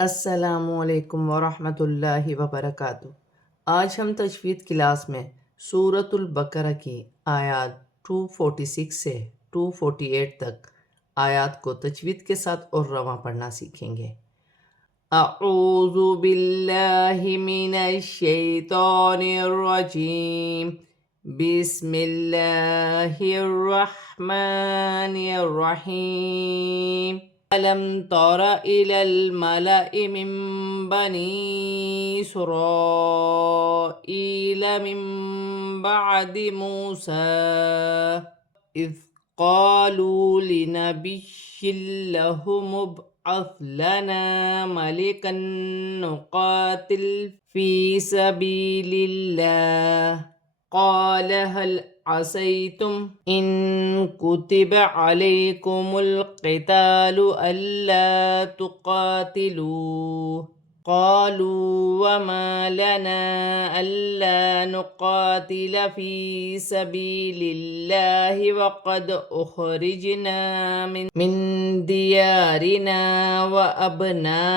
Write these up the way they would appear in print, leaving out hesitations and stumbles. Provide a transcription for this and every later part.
السلام علیکم ورحمۃ اللہ وبرکاتہ۔ آج ہم تجوید کلاس میں سورۃ البقرہ کی آیات 246 سے 248 تک آیات کو تجوید کے ساتھ اور رواں پڑھنا سیکھیں گے۔ اعوذ باللہ من الشیطان الرجیم، بسم اللہ الرحمن الرحیم۔ أَلَمْ تَرَ إِلَى الْمَلَإِ مِنْ بَنِي إِسْرَائِيلَ مِنْ بَعْدِ مُوسَى إِذْ قَالُوا لِنَبِيٍّ لَهُمُ ابْعَثْ لَنَا مَلِكًا نُقَاتِلْ فِي سَبِيلِ اللَّهِ قال هل عسيتم إن كتب عليكم القتال ألا تقاتلوا قالوا وما لنا ألا نقاتل في سبيل الله وقد أخرجنا من ديارنا وأبنائنا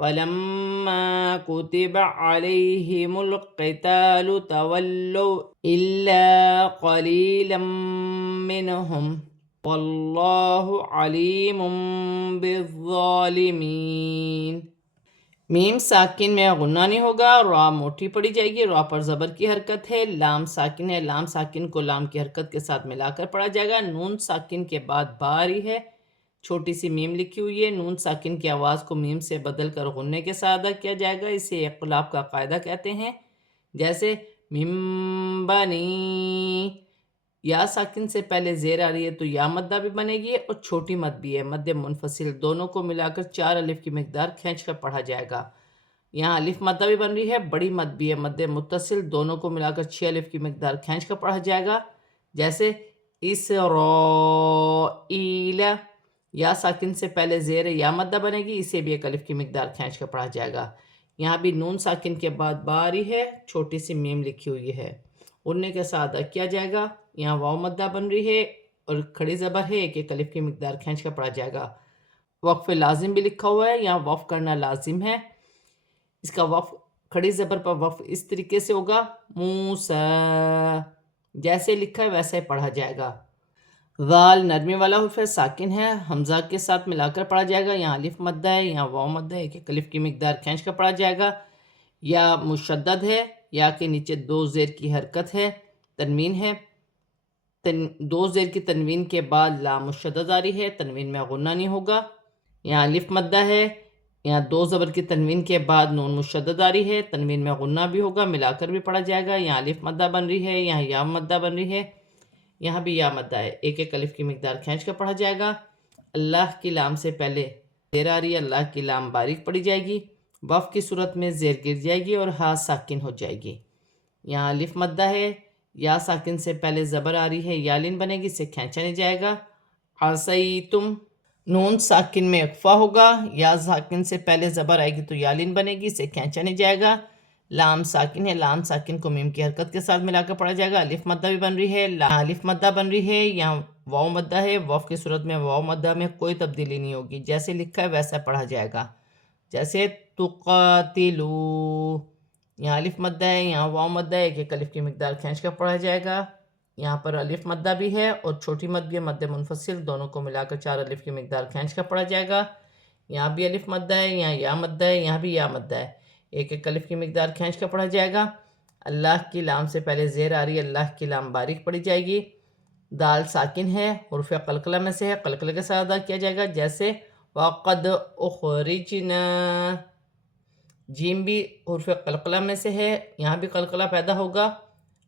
فلما كتب عليهم القتال تولوا إلا قليلا منهم والله عليم بالظالمين۔ میم ساکن میں غنہ نہیں ہوگا، را موٹی پڑی جائے گی، را پر زبر کی حرکت ہے، لام ساکن ہے، لام ساکن کو لام کی حرکت کے ساتھ ملا کر پڑھا جائے گا، نون ساکن کے بعد با آ رہی ہے، چھوٹی سی میم لکھی ہوئی ہے، نون ساکن کی آواز کو میم سے بدل کر غنے کے ساتھ ادا کیا جائے گا، اسے اقلاب کا قاعدہ کہتے ہیں۔ جیسے مم بنی، یا ساکن سے پہلے زیر آ رہی ہے تو یا مدہ بھی بنے گی اور چھوٹی مد بھی ہے، مد منفصل، دونوں کو ملا کر 4 الف کی مقدار کھینچ کر پڑھا جائے گا۔ یہاں الف مدہ بھی بن رہی ہے، بڑی مد بھی ہے، مد متصل، دونوں کو ملا کر 6 الف کی مقدار کھینچ کر پڑھا جائے گا۔ جیسے اسرائیل، یا ساکن سے پہلے زیر یا مدہ بنے گی، اسے بھی 1 الف کی مقدار کھینچ کر پڑھا جائے گا۔ یہاں بھی نون ساکن کے بعد با آ رہی ہے، چھوٹی سی میم لکھی ہوئی ہے، غنے کے ساتھ ادا کیا جائے گا۔ یہاں واو مدہ بن رہی ہے اور کھڑی زبر ہے، 1 الف کی مقدار کھینچ کر پڑھا جائے گا۔ وقف لازم بھی لکھا ہوا ہے، یہاں وقف کرنا لازم ہے، اس کا وقف کھڑی زبر پر وقف اس طریقے سے ہوگا، موسیٰ، جیسے لکھا ہے ویسے پڑھا جائے گا۔ ذال نرمی والا حرف ساکن ہے، حمزہ کے ساتھ ملا کر پڑھا جائے گا، یہاں الف مدہ ہے، یہاں واو مدہ ہے، 1 الف کی مقدار کھینچ کر پڑھا جائے گا۔ یا مشدد ہے، یا کے نیچے 2 زیر کی حرکت ہے، تنوین ہے، 2 زیر کی تنوین کے بعد لام مشدد آ رہی ہے، تنوین میں غنہ نہیں ہوگا۔ یہاں الف مدہ ہے، یہاں 2 زبر کی تنوین کے بعد نون مشدد آ رہی ہے، تنوین میں غنہ بھی ہوگا، ملا کر بھی پڑھا جائے گا۔ یہاں الف مدہ بن رہی ہے، یہاں یا مدہ بن رہی ہے، یہاں بھی یا مدہ ہے، 1 الف کی مقدار کھینچ کر پڑھا جائے گا۔ اللہ کی لام سے پہلے زیر آ رہی ہے، اللہ کی لام باریک پڑھی جائے گی، وف کی صورت میں زیر گر جائے گی اور ہا ساکن ہو جائے گی۔ یہاں الف مدہ ہے، یا ساکن سے پہلے زبر آ رہی ہے، یا لین بنے گی، اسے کھینچا نہیں جائے گا۔ عصیتم، نون ساکن میں اخفا ہوگا، یا ساکن سے پہلے زبر آئے گی تو یا لین بنے گی، اسے کھینچا نہیں جائے گا۔ لام ساکن ہے، لام ساکن کو میم کی حرکت کے ساتھ ملا کر پڑھا جائے گا، الف مدہ بھی بن رہی ہے، الف مدہ بن رہی ہے، یہاں واو مدہ ہے، واو کی صورت میں واو مدہ میں کوئی تبدیلی نہیں ہوگی، جیسے لکھا ہے ویسا پڑھا جائے گا۔ جیسے تقاتلو، یہاں الف مدہ ہے، یہاں واو مدہ ہے، 1 الف کی مقدار کھینچ کر پڑھا جائے گا۔ یہاں پر الف مدہ بھی ہے اور چھوٹی مد بھی ہے، مد منفصل، دونوں کو ملا کر 4 الف کی مقدار کھینچ کر پڑھا جائے گا۔ یہاں بھی الف مدہ ہے، یہاں یا مدہ ہے، یہاں بھی یا مدہ ہے، 1 الف کی مقدار کھینچ کر پڑھا جائے گا۔ اللہ کی لام سے پہلے زیر آ رہی ہے، اللہ کی لام باریک پڑھی جائے گی۔ دال ساکن ہے، حرف قلقلہ میں سے ہے، قلقلہ کے ساتھ ادا کیا جائے گا، جیسے وَقَدْ أُخْرِجْنَا، جیم بھی حرف قلقلہ میں سے ہے، یہاں بھی قلقلہ پیدا ہوگا،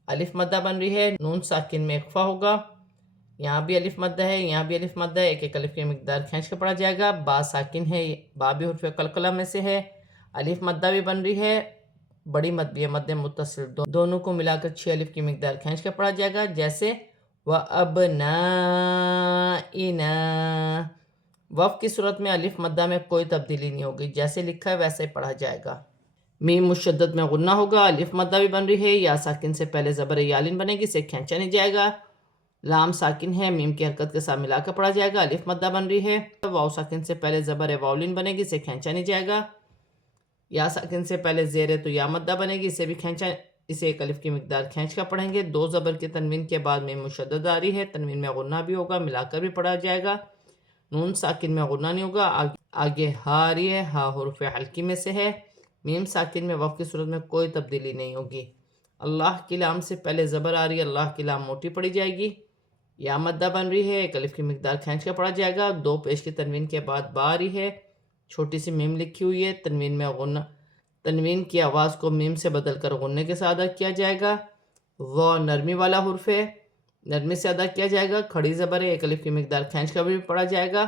الف مدہ بن رہی ہے، نون ساکن میں اخفا ہوگا، یہاں بھی الف مدہ ہے، یہاں بھی الف مدہ ہے، 1 الف کی مقدار کھینچ کر پڑھا جائے گا۔ با ساکن ہے، با بھی حرف قلقلہ میں سے ہے، الف مدہ بھی بن رہی ہے، بڑی مد بھی ہے، مد متصل، دونوں کو ملا کر 6 الف کی مقدار کھینچ کر پڑھا جائے گا، جیسے وَأَبْنَائِنَا، وف کی صورت میں الف مدہ میں کوئی تبدیلی نہیں ہوگی، جیسے لکھا ہے ویسے پڑھا جائے گا۔ میم مشدد میں غنہ ہوگا، الف مدہ بھی بن رہی ہے، یا ساکن سے پہلے زبر یا لین بنے گی، اسے کھینچا نہیں جائے گا۔ لام ساکن ہے، میم کی حرکت کے ساتھ ملا کر پڑھا جائے گا، الف مدہ بن رہی ہے، واو ساکن سے پہلے زبر واولین بنے گی، اسے کھینچا نہیں جائے گا، یا ساکن سے پہلے زیر ہے تو یا مدہ بنے گی، اسے بھی کھینچا، اسے ایک الف کی مقدار کھینچ کر پڑھیں گے، دو زبر کی تنوین کے بعد میم مشدد آ رہی ہے، تنوین میں غنہ بھی ہوگا، ملا کر بھی پڑھا جائے گا، نون ساکن میں غنہ نہیں ہوگا، آگے ہا آ رہی ہے، ہا حروف حلقی میں سے ہے، میم ساکن میں وقف کی صورت میں کوئی تبدیلی نہیں ہوگی، اللہ کی لام سے پہلے زبر آ رہی ہے، اللہ کی لام موٹی پڑھی جائے گی، یا مدہ بن رہی ہے، ایک الف کی مقدار کھینچ کر پڑھا جائے گا، دو پیش کی تنوین کے بعد با آ رہی ہے، چھوٹی سی میم لکھی ہوئی ہے، تنوین میں غنہ، تنوین کی آواز کو میم سے بدل کر غنے کے ساتھ ادا کیا جائے گا، وہ نرمی والا حرف ہے، نرمی سے ادا کیا جائے گا، کھڑی زبر ہے، ایک الف کی مقدار کھینچ کر بھی پڑھا جائے گا،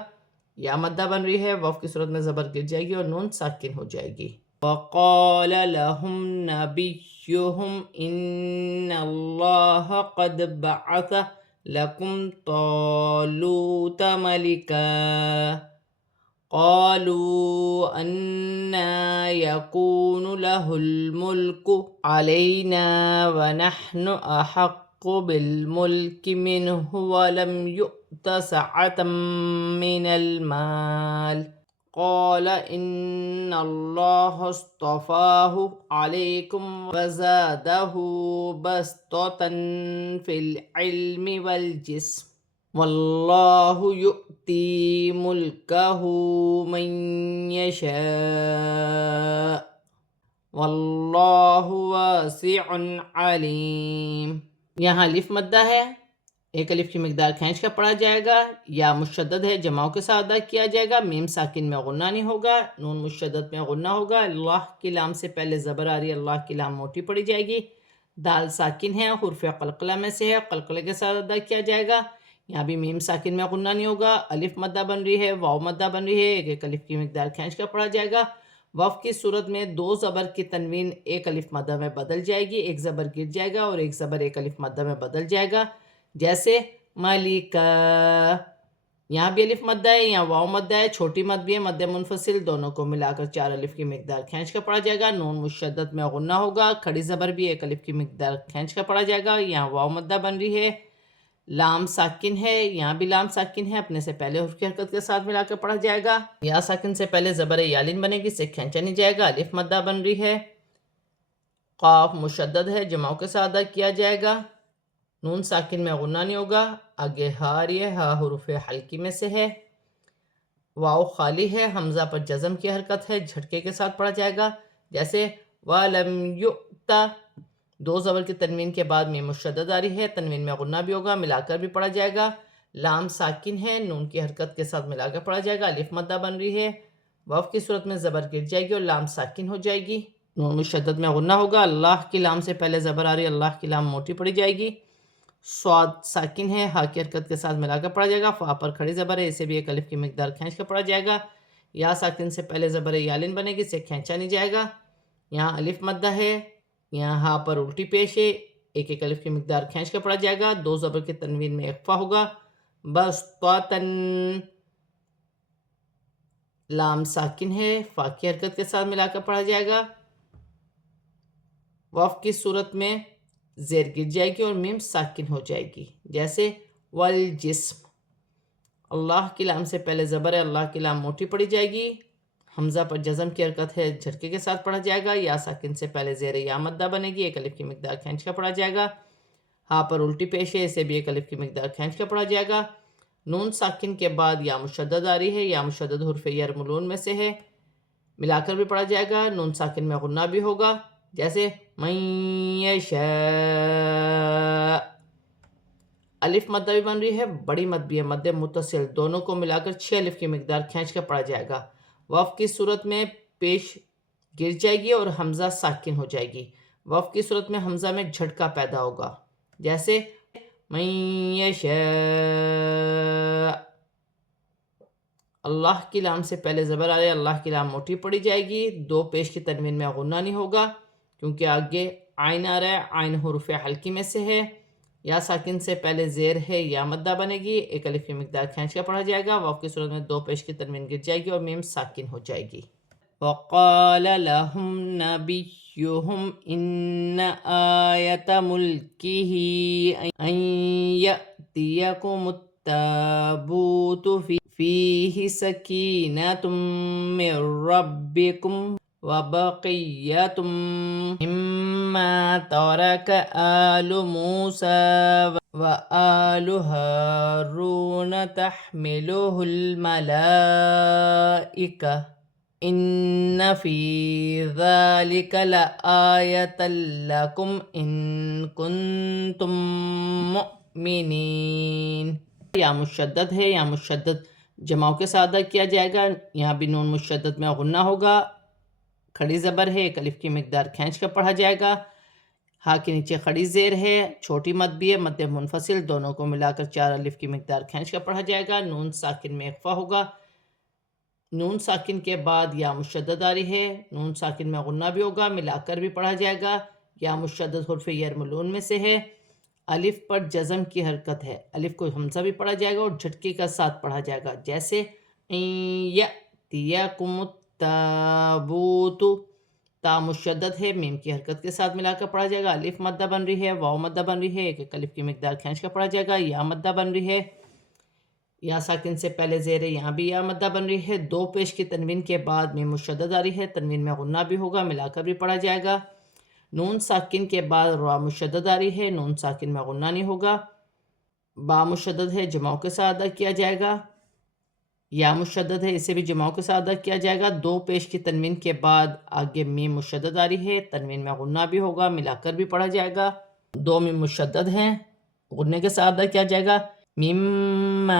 یا مدہ بن رہی ہے، وقف کی صورت میں زبر گر جائے گی اور نون ساکن ہو جائے گی۔ وقال لهم نبيهم إن الله قد بعث لكم طالوت ملكا قالوا أنى يكون له الملك علينا ونحن أحق بالملك منه ولم يؤت سعة من المال قال إن الله اصطفاه عليكم وزاده بسطة في العلم والجسم والله يؤتي ملكه من يشاء واللہ واسع علیم۔ یہاں الف مدہ ہے، ایک الف کی مقدار کھینچ کر پڑھا جائے گا، یا مشدد ہے جماؤں کے ساتھ ادا کیا جائے گا، میم ساکن میں غنہ نہیں ہوگا، نون مشدد میں غنہ ہوگا، اللہ کی لام سے پہلے زبر آ رہی ہے، اللہ کی لام موٹی پڑھی جائے گی، دال ساکن ہے، حرف قلقلہ میں سے ہے، قلقلے کے ساتھ ادا کیا جائے گا، یہاں بھی میم ساکن میں غنہ نہیں ہوگا، الف مدہ بن رہی ہے، واو مدہ بن رہی ہے، ایک الف کی مقدار کھینچ کر پڑھا جائے گا، وقف کی صورت میں دو زبر کی تنوین ایک الف مدہ میں بدل جائے گی، ایک زبر گر جائے گا اور ایک زبر ایک الف مدہ میں بدل جائے گا، جیسے ملکہ، یہاں بھی الف مدہ ہے، یہاں واو مدہ ہے، چھوٹی مد بھی ہے، مد منفصل، دونوں کو ملا کر چار الف کی مقدار کھینچ کر پڑھا جائے گا، نون مشدد میں غنہ ہوگا، کھڑی زبر بھی ایک الف کی مقدار کھینچ کر پڑھا جائے گا، یہاں واو مدہ بن رہی ہے، لام ساکن ہے، یہاں بھی لام ساکن ہے، اپنے سے پہلے حرف کی حرکت کے ساتھ ملا کر پڑھا جائے گا، یا ساکن سے پہلے زبر یالین بنے گی، اسے کھینچا نہیں جائے گا، الف مدہ بن رہی ہے، قاف مشدد ہے، جماؤں کے ساتھ ادا کیا جائے گا، نون ساکن میں غنہ نہیں ہوگا، آگے ہا آ رہی ہے، ہا حروف حلقی میں سے ہے، واو خالی ہے، حمزہ پر جزم کی حرکت ہے، جھٹکے کے ساتھ پڑھا جائے گا، جیسے وَلَمْ يُؤْتَ، دو زبر کی تنوین کے بعد میم مشدد آ رہی ہے، تنوین میں غنہ بھی ہوگا، ملا کر بھی پڑھا جائے گا، لام ساکن ہے، نون کی حرکت کے ساتھ ملا کر پڑھا جائے گا، الف مدہ بن رہی ہے، وقف کی صورت میں زبر گر جائے گی اور لام ساکن ہو جائے گی، نون مشدد میں غنہ ہوگا، اللہ کی لام سے پہلے زبر آ رہی ہے، اللہ کی لام موٹی پڑھی جائے گی، صاد ساکن ہے، ہا کی حرکت کے ساتھ ملا کر پڑھا جائے گا، فا پر کھڑی زبر ہے، اسے بھی ایک الف کی مقدار کھینچ کر پڑھا جائے گا، یا ساکن سے پہلے زبر یالین بنے گی، اسے کھینچا نہیں جائے گا، یہاں الف مدہ ہے، یہاں ہا پر الٹی پیش ہے، ایک ایک الف کی مقدار کھینچ کر پڑھا جائے گا، دو زبر کی تنوین میں اخفا ہوگا، بسطتن، لام ساکن ہے، فا کی حرکت کے ساتھ ملا کر پڑھا جائے گا، وقف کی صورت میں زیر گر جائے گی اور میم ساکن ہو جائے گی، جیسے والجسم، اللہ کی لام سے پہلے زبر ہے، اللہ کی لام موٹی پڑھی جائے گی، حمزہ پر جزم کی حرکت ہے، جھٹکے کے ساتھ پڑھا جائے گا، یا ساکن سے پہلے زیر یا مدہ بنے گی، ایک الف کی مقدار کھینچ کر پڑھا جائے گا، ہا پر الٹی پیش ہے، اسے بھی ایک الف کی مقدار کھینچ کر پڑھا جائے گا، نون ساکن کے بعد یا مشدد آ رہی ہے، یا مشدد حرف یرملون میں سے ہے، ملا کر بھی پڑھا جائے گا، نون ساکن میں غنہ بھی ہوگا، جیسے من یشاء، الف مدہ بھی بن رہی ہے، بڑی مد بھی ہے، مد متصل، دونوں کو ملا کر 6 الف کی مقدار کھینچ کر پڑھا جائے گا، وقف کی صورت میں پیش گر جائے گی اور حمزہ ساکن ہو جائے گی، وقف کی صورت میں حمزہ میں جھٹکا پیدا ہوگا، جیسے من یشاء، اللہ کی لام سے پہلے زبر آ رہے، اللہ کی لام موٹی پڑھی جائے گی، دو پیش کی تنوین میں غنہ نہیں ہوگا، کیونکہ آگے عین آ رہا ہے، عین حروف حلقی میں سے ہے، یا ساکن سے پہلے زیر ہے، یا مدہ بنے گی، ایک الف کی مقدار کھینچ کر پڑھا جائے گا، وقف کی صورت میں دو پیش کی تنوین گر جائے گی اور میم ساکن ہو جائے گی۔ وقال لهم نبيهم إن آية ملكه أن يأتيكم التابوت فيه سكينة من ربكم وبقية مما ترك آل موسى وآل هارون تحمله الملائكة إن في ذلك لآية لكم إن كنتم مؤمنین. یا مشدد ہے، یا مشدد جماؤں کے ساتھ ادا کیا جائے گا. یہاں بھی نون مشدد میں غنہ ہوگا، کھڑی زبر ہے، ایک الف کی مقدار کھینچ کر پڑھا جائے گا. ہاں کے نیچے کھڑی زیر ہے، چھوٹی مد بھی ہے، مد منفصل، دونوں کو ملا کر 4 الف کی مقدار کھینچ کر پڑھا جائے گا. نون ساکن میں اخفا ہوگا. نون ساکن کے بعد یا مشدد آ رہی ہے، نون ساکن میں غنہ بھی ہوگا، ملا کر بھی پڑھا جائے گا. یا مشدد حرف یرملون میں سے ہے. الف پر جزم کی حرکت ہے، الف کو حمزہ بھی پڑھا جائے گا اور جھٹکے کا ساتھ پڑھا جائے گا. جیسے یأتیکم التابوت، تا مشدد ہے، میم کی حرکت کے ساتھ ملا کر پڑھا جائے گا. الف مدہ بن رہی ہے، واو مدہ بن رہی ہے، ایک الف کی مقدار کھینچ کر پڑھا جائے گا. یا مدہ بن رہی ہے، یا ساکن سے پہلے زیر ہے، یہاں بھی یا مدہ بن رہی ہے. 2 پیش کی تنوین کے بعد میم مشدد آ رہی ہے، تنوین میں غنہ بھی ہوگا، ملا کر بھی پڑھا جائے گا. نون ساکن کے بعد را مشدد آ رہی ہے، نون ساکن میں غنہ نہیں ہوگا. با مشدد ہے، جماؤں کے ساتھ ادا کیا جائے گا. یا مشدد ہے، اسے بھی جماؤں کے ساتھ ادا کیا جائے گا. 2 پیش کی تنوین کے بعد آگے میم مشدد آ رہی ہے، تنوین میں غنہ بھی ہوگا، ملا کر بھی پڑھا جائے گا. 2 میم مشدد ہیں، غنے کے ساتھ ادا کیا جائے گا. میم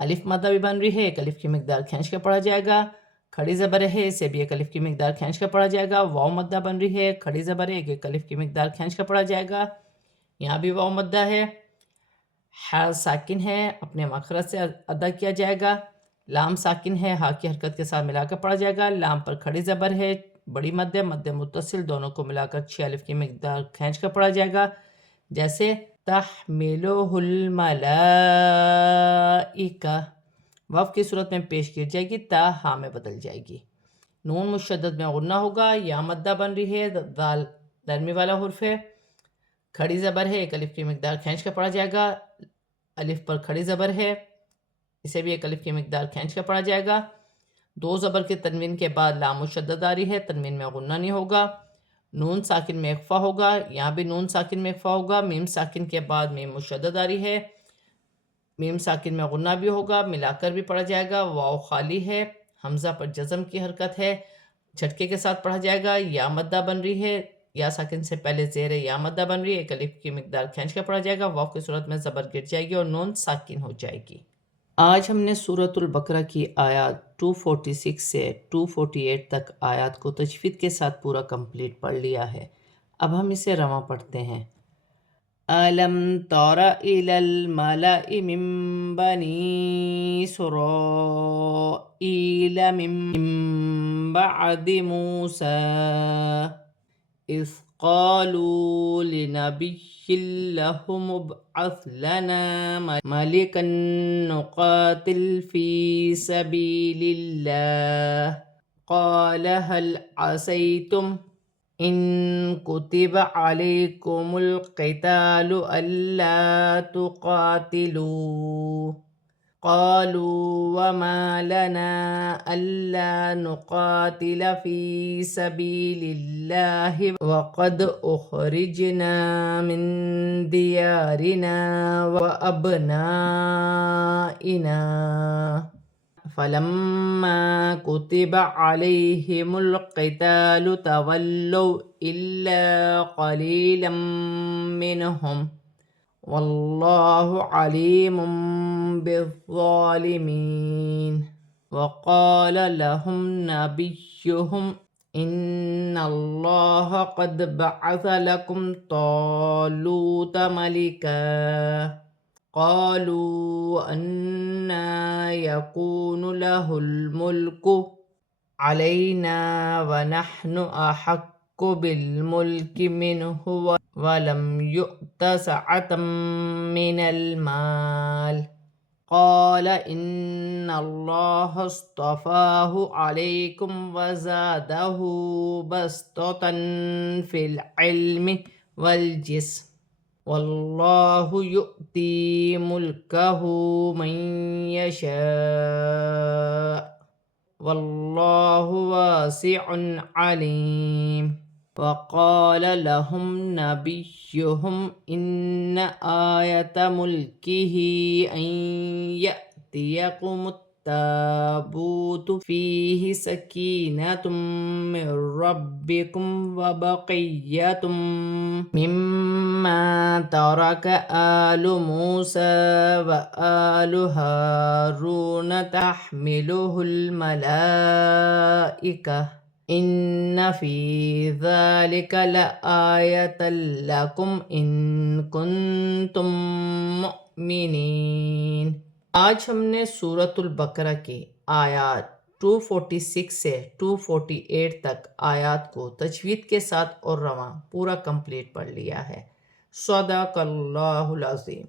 الف مدہ بھی بن رہی ہے، ایک الف کی مقدار کھینچ کر پڑھا جائے گا. کھڑی زبر ہے، اسے بھی ایک الف کی مقدار کھینچ کر پڑھا جائے گا. واو مدہ بن رہی ہے، کھڑی زبر ہے، ایک الف کی مقدار کھینچ کر پڑھا جائے گا. یہاں بھی واو مدہ ہے. ہا ساکن ہے، اپنے مخرج سے ادا کیا جائے گا. لام ساکن ہے، ہا کی حرکت کے ساتھ ملا کر پڑھا جائے گا. لام پر کھڑی زبر ہے، بڑی مد متصل، دونوں کو ملا کر 6 الف کی مقدار کھینچ کر پڑھا جائے گا. جیسے تحملہ الملائکہ، وف کی صورت میں پیش کی جائے گی، تا ہا میں بدل جائے گی. نون مشدد میں غنہ ہوگا. یا مدہ بن رہی ہے، دال نرمی والا حرف ہے، کھڑی زبر ہے، ایک الف کی مقدار کھینچ کر پڑھا جائے گا. الف پر کھڑی زبر ہے، اسے بھی ایک الف کی مقدار کھینچ کر پڑھا جائے گا. 2 زبر کے تنوین کے بعد لام مشدد آ رہی ہے، تنوین میں غنہ نہیں ہوگا. نون ساکن میں اخفا ہوگا، یہاں بھی نون ساکن میں اخفا ہوگا. میم ساکن کے بعد میم مشدد آ رہی ہے، میم ساکن میں غنہ بھی ہوگا، ملا کر بھی پڑھا جائے گا. واو خالی ہے، حمزہ پر جزم کی حرکت ہے، جھٹکے کے ساتھ پڑھا جائے گا. یا مدہ بن رہی ہے، یا ساکن سے پہلے زیر ہے، یا مدہ بن رہی ہے، ایک الف کی مقدار کھینچ کر پڑھا جائے گا. واو کی صورت میں زبر گر جائے گی اور نون ساکن ہو جائے گی. آج ہم نے سورۃ البقرہ کی آیات 246 سے 248 تک آیات کو تجوید کے ساتھ پورا کمپلیٹ پڑھ لیا ہے. اب ہم اسے رواں پڑھتے ہیں. أَلَمْ تَرَ إِلَى الْمَلَإِ مِنْ بَنِي إِسْرَائِيلَ مِنْ بَعْدِ مُوسَى إِذْ قَالُوا لِنَبِيٍّ لَهُمُ ابْعَثْ لَنَا مَلِكًا نُقَاتِلْ فِي سَبِيلِ اللَّهِ قَالَ هَلْ عَسَيْتُمْ إِن كُتِبَ عَلَيْكُمُ الْقِتَالُ أَلَّا تُقَاتِلُوا قَالُوا وَمَا لَنَا أَلَّا نُقَاتِلَ فِي سَبِيلِ اللَّهِ وَقَدْ أُخْرِجْنَا مِنْ دِيَارِنَا وَأَبْنَائِنَا فَلَمَّا كُتِبَ عَلَيْهِمُ الْقِتَالُ تَوَلَّوْا إِلَّا قَلِيلًا مِّنْهُمْ وَاللَّهُ عَلِيمٌ بِالظَّالِمِينَ. وَقَالَ لَهُمْ نَبِيُّهُمْ إِنَّ اللَّهَ قَدْ بَعَثَ لَكُمْ طَالُوتَ مَلِكًا قَالُوا أَنَّى يَكُونُ لَهُ الْمُلْكُ عَلَيْنَا وَنَحْنُ أَحَقُّ بِالْمُلْكِ مِنْهُ وَلَمْ يُؤْتَ سَعَةً مِنَ الْمَالِ قَالَ إِنَّ اللَّهَ اصْطَفَاهُ عَلَيْكُمْ وَزَادَهُ بَسْطَةً فِي الْعِلْمِ وَالْجِسْمِ واللہ یؤتی ملکہ من یشاء واللہ واسع علیم وقال لهم نبيهم إن آية ملكه أن يأتيكم التابوت فيه سكينة من ربكم وبقية مما ترك آل موسى وآل هارون تحمله الملائكة إن في ذلك لآية لكم إن كنتم مؤمنین۔ آج ہم نے سورۃ البقرہ کی آیات 246 سے 248 تک آیات کو تجوید کے ساتھ اور رواں پورا کمپلیٹ پڑھ لیا ہے۔ صدق اللہ العظیم۔